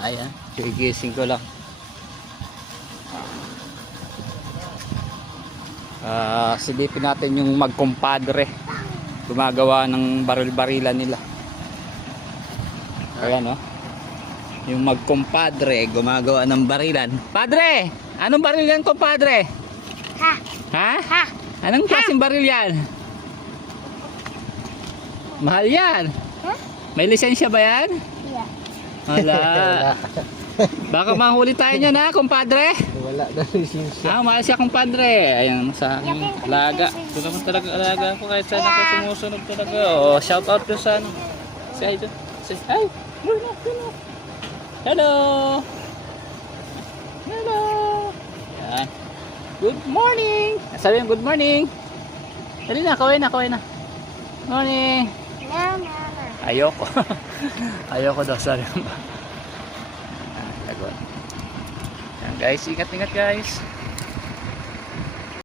Ayan, gigising ko lang. Silipin natin yung magkumpadre. Gumagawa ng baril-barilan nila. Ayan, oh. Yung magkumpadre gumagawa ng barilan. Padre! Anong baril yan, kumpadre? Ha? Ha? Ha? Anong klaseng baril yan? Mahal yan. Ha? May lisensya ba yan? Yeah. Wala. Baka mahuli tayo niyan, ha, kumpadre? Wala na lisensya. Mahal siya, kumpadre. Ayan, sa aking alaga. Ito naman talaga alaga ko kahit saan ako sumusunod talaga. Oh, shout out ko sa ano. Say hi. Say hi. Hello. Hello. Yan. Good morning. Sabi mo good morning. Dali na, kawin na, kawin na. Morning. No. Ayoko. Ayoko daw, sorry. Yan guys, ingat-ingat guys.